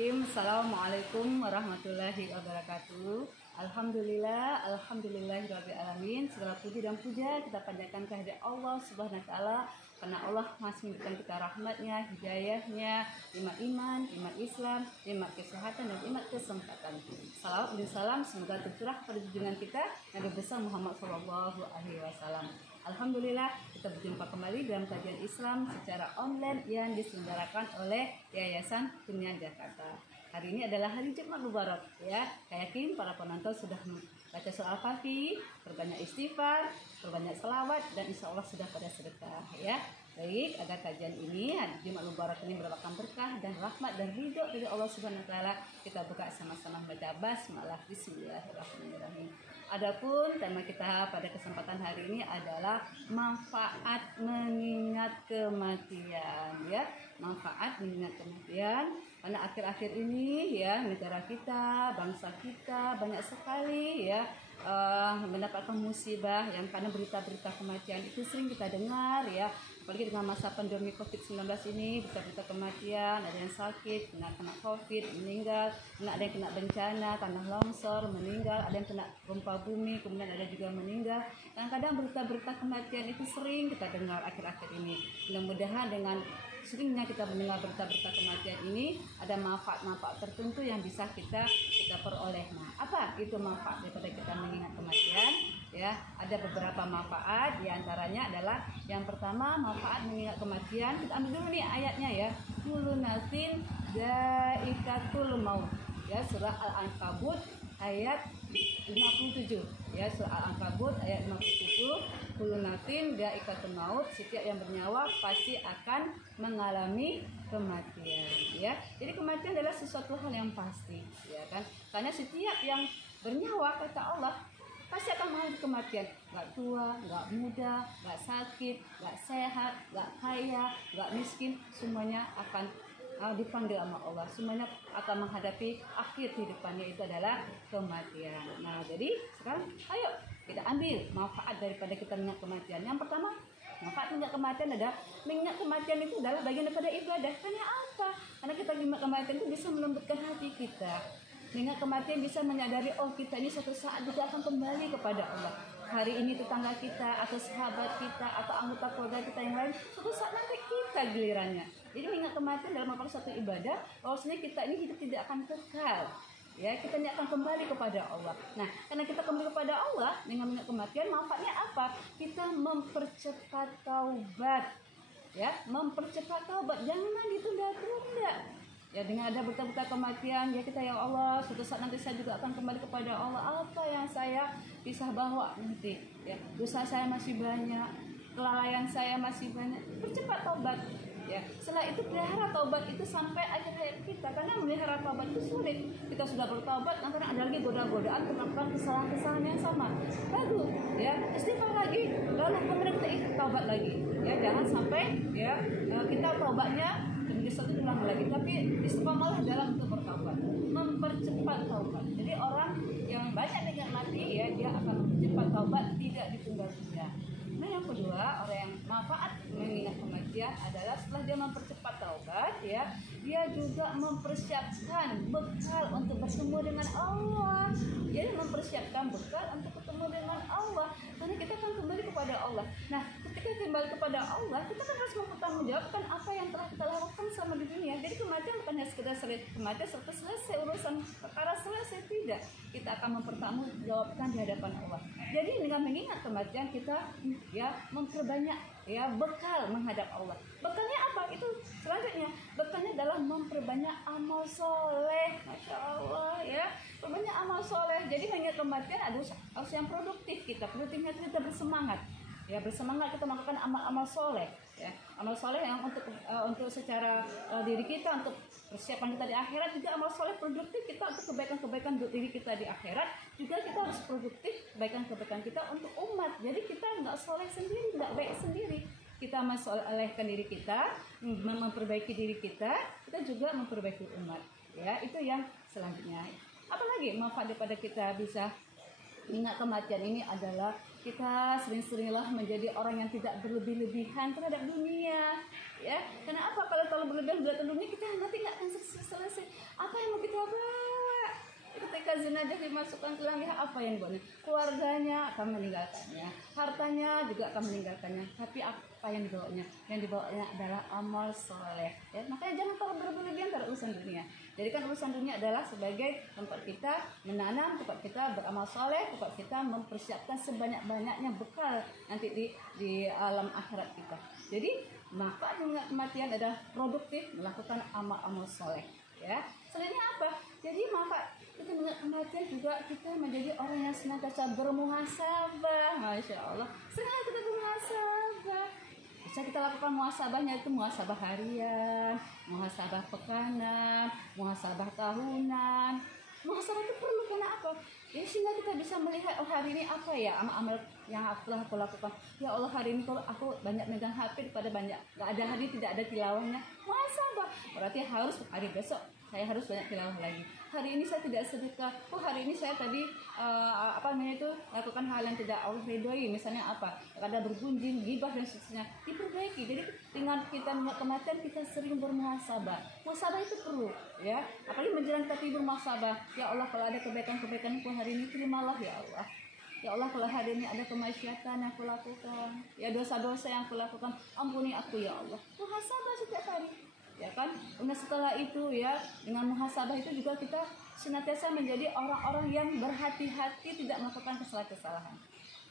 Assalamualaikum warahmatullahi wabarakatuh. Alhamdulillahirabbil alamin. Segala puji dan puja kita panjatkan kehadirat Allah Subhanahu wa taala, karena Allah masih memberikan kita rahmatnya, hidayahnya, nikmat iman, nikmat Islam, nikmat kesehatan dan nikmat kesempatan. Salawat dan salam semoga tercurah pada junjungan kita Nabi besar Muhammad SAW. Alhamdulillah kita berjumpa kembali dalam kajian Islam secara online yang diselenggarakan oleh Yayasan Kurnia Jakarta. Hari ini adalah hari Jumat Mubarak ya. Saya yakin para penonton sudah baca surah Al-Fatihah, berbanyak istighfar, berbanyak selawat, dan insya Allah sudah pada sedekah ya. Baik, agar kajian ini hari Jumat Mubarak ini merupakan berkah dan rahmat dan ridho dari Allah Subhanahu wa taala, kita buka sama-sama baca basmalah. Bismillahirrahmanirrahim. Adapun tema kita pada kesempatan hari ini adalah manfaat mengingat kematian ya. Manfaat mengingat kematian, karena akhir-akhir ini ya negara kita, bangsa kita banyak sekali ya mendapatkan musibah yang karena berita-berita kematian itu sering kita dengar ya. Apalagi dengan masa pandemi COVID-19 ini, berita-berita kematian, ada yang sakit, kena COVID, meninggal, ada yang kena bencana, tanah longsor, meninggal, ada yang kena gempa bumi, kemudian ada juga meninggal. Kadang-kadang berita-berita kematian itu sering kita dengar akhir-akhir ini. Mudah-mudahan dengan seringnya kita mendengar berita-berita kematian ini ada manfaat-manfaat tertentu yang bisa kita peroleh. Nah, apa itu manfaat daripada kita mengingat kematian? Ya, ada beberapa manfaat, diantaranya adalah yang pertama manfaat mengingat kematian. Kita ambil dulu nih ayatnya ya. Kullu nafsin dha'iqatul maut. Ya, surah Al-Ankabut ayat 57. Ya, surah Al-Ankabut ayat 57. Kullu nafsin dha'iqatul maut, setiap yang bernyawa pasti akan mengalami kematian ya. Jadi kematian adalah sesuatu hal yang pasti ya kan. Karena setiap yang bernyawa kata Allah pasti akan mengalami kematian. Gak tua, gak muda, gak sakit, gak sehat, gak kaya, gak miskin, semuanya akan dipanggil sama Allah. Semuanya akan menghadapi akhir kehidupannya, itu adalah kematian. Nah, jadi sekarang ayo kita ambil manfaat daripada kita mengingat kematian. Yang pertama, manfaat mengingat kematian adalah mengingat kematian itu adalah bagian daripada ibadah. Karena apa? Karena kita mengingat kematian itu bisa melembutkan hati kita. Mengingat kematian bisa menyadari, oh kita ini suatu saat juga akan kembali kepada Allah. Hari ini tetangga kita atau sahabat kita atau anggota keluarga kita yang lain, suatu saat nanti kita gilirannya. Jadi mengingat kematian dalam merupakan satu ibadah, bahwasanya kita ini hidup tidak akan kekal. Ya, kita ini akan kembali kepada Allah. Nah, karena kita kembali kepada Allah dengan mengingat kematian, manfaatnya apa? Kita mempercepat taubat. Ya, mempercepat taubat, jangan ditunda-tunda. Ya, dengan ada berita-berita kematian, ya kita ya Allah, suatu saat nanti saya juga akan kembali kepada Allah. Apa yang saya bisa bawa nanti? Ya, dosa saya masih banyak, kelalaian saya masih banyak. Percepat taubat. Ya, setelah itu pelihara taubat itu sampai akhir hayat kita, karena melihara taubat itu sulit. Kita sudah bertaubat, nanti ada lagi godaan-godaan melakukan kesalahan-kesalahan yang sama. Lalu, ya istighfar lagi, lalu kemudian kita ikut taubat lagi. Ya, jangan sampai ya kita taubatnya kemudian satu ulang lagi, tapi istiqomalah dalam untuk bertaubat, mempercepat taubat. Jadi orang yang banyak dengan mati ya, dia akan mempercepat taubat, tidak ditunda-tunda. Nah, yang kedua, orang yang manfaat mengingat kematian adalah setelah dia mempercepat taubat ya, dia juga mempersiapkan bekal untuk bertemu dengan Allah. Jadi mempersiapkan bekal untuk bertemu dengan Allah, karena kita akan kembali kepada Allah. Nah, ketika kembali kepada Allah, kita kan harus mempertanggungjawabkan apa yang telah kita lakukan selama di dunia. Jadi kematian bukan hanya sekedar kematian serta selesai urusan perkara selesai, tidak. Kita akan mempertanggungjawabkan di hadapan Allah. Jadi dengan mengingat kematian kita ya memperbanyak ya bekal menghadap Allah. Bekalnya apa? Itu selanjutnya. Bekalnya adalah memperbanyak amal soleh. Masya Allah ya. Perbanyak amal soleh. Jadi mengingat kematian harus yang produktif kita. Produktifnya kita bersemangat. Ya, bersemangat kita melakukan amal-amal soleh. Ya, amal soleh yang untuk secara diri kita, untuk persiapan kita di akhirat, juga amal soleh produktif kita untuk kebaikan-kebaikan untuk diri kita di akhirat. Juga kita harus produktif kebaikan-kebaikan kita untuk umat. Jadi kita nggak soleh sendiri, nggak baik sendiri. Kita mensolehkan diri kita, memperbaiki diri kita juga memperbaiki umat. Ya, itu yang selanjutnya. Apalagi manfaat daripada kita bisa ingat kematian ini adalah kita sering-seringlah menjadi orang yang tidak berlebih-lebihan terhadap dunia, ya. Karena apa? Kalau terlalu berlebihan terhadap dunia, kita nanti nggak akan selesai. Apa ketika jenazah dimasukkan ke liang lahat, apa yang dibawa? Keluarganya akan meninggalkannya, hartanya juga akan meninggalkannya, tapi apa yang dibawanya? Yang dibawanya adalah amal soleh. Ya, makanya jangan terlalu berlebihan terhadap urusan dunia. Jadi kan urusan dunia adalah sebagai tempat kita menanam, tempat kita beramal soleh, tempat kita mempersiapkan sebanyak-banyaknya bekal nanti di alam akhirat kita. Jadi manfaat mengingat kematian adalah produktif melakukan amal-amal soleh. Ya, selainnya apa? Jadi manfaat kita mengingat kematian juga kita menjadi orang yang senantiasa bermuhasabah. Masya Allah, senang kita bermuhasabah. Bisa kita lakukan muhasabahnya itu muhasabah harian, muhasabah pekanan, muhasabah tahunan. Muhasabah itu perlu karena apa? Ya sehingga kita bisa melihat, oh hari ini apa ya amal-amal yang telah aku lakukan. Ya Allah, hari ini kalau aku banyak megang HP daripada banyak nggak ada hari tidak ada tilawahnya. Muhasabah berarti harus hari besok saya harus banyak tilawah lagi. Hari ini saya tidak sedekah. Oh hari ini saya tadi lakukan hal yang tidak Allah ridhoi. Misalnya apa? Ada bergunjing, gibah dan seterusnya. Diperbaiki. Jadi dengan kita mengingat kematian kita sering bermuhasabah. Muhasabah itu perlu, ya. Apalagi menjelang kita tidur muhasabah. Ya Allah, kalau ada kebaikan-kebaikanku hari ini terimalah ya Allah. Ya Allah, kalau hari ini ada kemaksiatan yang aku lakukan, ya dosa-dosa yang aku lakukan, ampuni aku ya Allah. Muhasabah setiap hari. Ya kan? Kemudian setelah itu ya dengan muhasabah itu juga kita senantiasa menjadi orang-orang yang berhati-hati tidak melakukan kesalahan-kesalahan.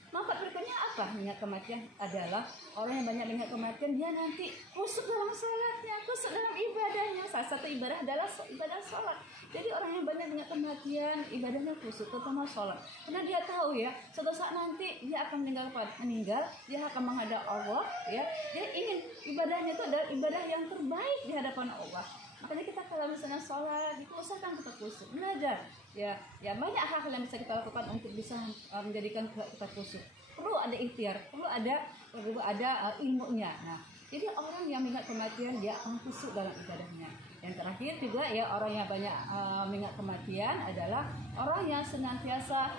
Manfaat berikutnya apa? Mengingat kematian adalah orang yang banyak mengingat kematian dia nanti khusyuk dalam salatnya, khusyuk dalam ibadahnya. Salah satu ibadah adalah ibadah salat. Jadi orang yang banyak mengingat kematian ibadahnya khusyuk, terutama salat. Karena dia tahu ya, suatu saat nanti dia akan meninggal, dia akan menghadap Allah, ya. Dia ingin ibadahnya itu adalah ibadah yang terbaik di hadapan Allah. Makanya kita kalau misalnya sholat, usahakan kita khusyuk, belajar. Ya banyak hal-hal yang bisa kita lakukan untuk bisa menjadikan kita khusyuk. Perlu ada ikhtiar, perlu ada ilmunya. Nah, jadi orang yang mengingat kematian dia akan khusyuk dalam ibadahnya. Yang terakhir juga ya orang yang banyak mengingat kematian adalah orang yang senantiasa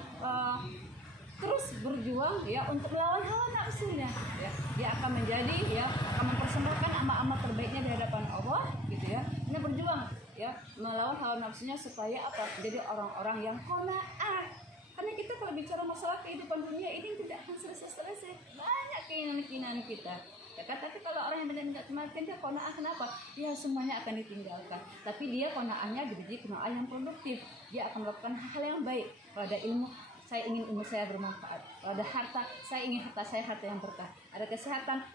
terus berjuang ya untuk melawan hawa nafsunya. Ya, dia akan menjadi akan mempersembahkan amal-amal terbaiknya di hadapan Allah gitu ya. Ini berjuang ya melawan hawa nafsunya supaya apa? Jadi orang-orang yang qanaah. Karena kita kalau bicara masalah kehidupan dunia ini tidak akan selesai-selesai. Banyak keinginan-keinginan kita. Ya kan? Tapi kalau orang yang meninggal kematian dia qanaah, kenapa? Ya semuanya akan ditinggalkan. Tapi dia qanaahnya jadi qanaah yang produktif. Dia akan melakukan hal yang baik. Kalau ada ilmu, saya ingin ilmu saya bermanfaat. Kalau ada harta, saya ingin harta saya harta yang berkah. Ada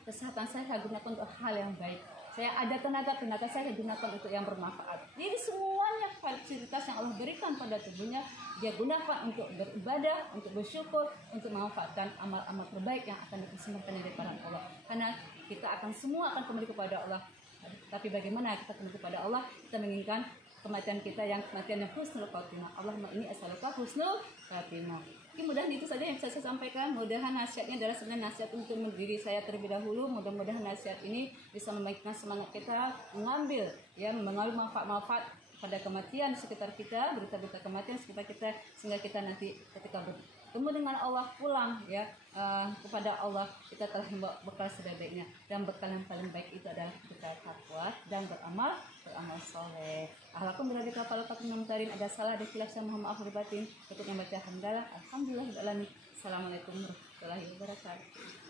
kesehatan saya gunakan untuk hal yang baik. Saya ada tenaga saya gunakan untuk yang bermanfaat. Jadi semuanya fasilitas yang Allah berikan pada tubuhnya dia gunakan untuk beribadah, untuk bersyukur, untuk memanfaatkan amal-amal terbaik yang akan dipersembahkan dari para Allah. Karena kita semua akan kembali kepada Allah. Tapi bagaimana kita kembali kepada Allah? Kita menginginkan kematian kita yang kematian yang husnul khatimah. Allahumma inni as'aluka husnul khatimah. Mudah-mudahan itu saja yang bisa saya sampaikan. Mudah-mudahan nasihatnya adalah sebenarnya nasihat untuk diri saya terlebih dahulu. Mudah-mudahan nasihat ini bisa membangkitkan semangat kita mengambil manfaat-manfaat pada kematian di sekitar kita, berita-berita kematian sekitar kita, sehingga kita nanti ketika bertemu dengan Allah pulang kepada Allah kita telah membawa bekal sebaik-baiknya, dan bekal yang paling baik itu adalah bekal takwa dan beramal soleh. Ahlakum berada kapal patung mutarin, ada salah ada khilaf saya mohon maaf lahir batin. Berikutnya baca alhamdulillah. Assalamualaikum warahmatullahi wabarakatuh.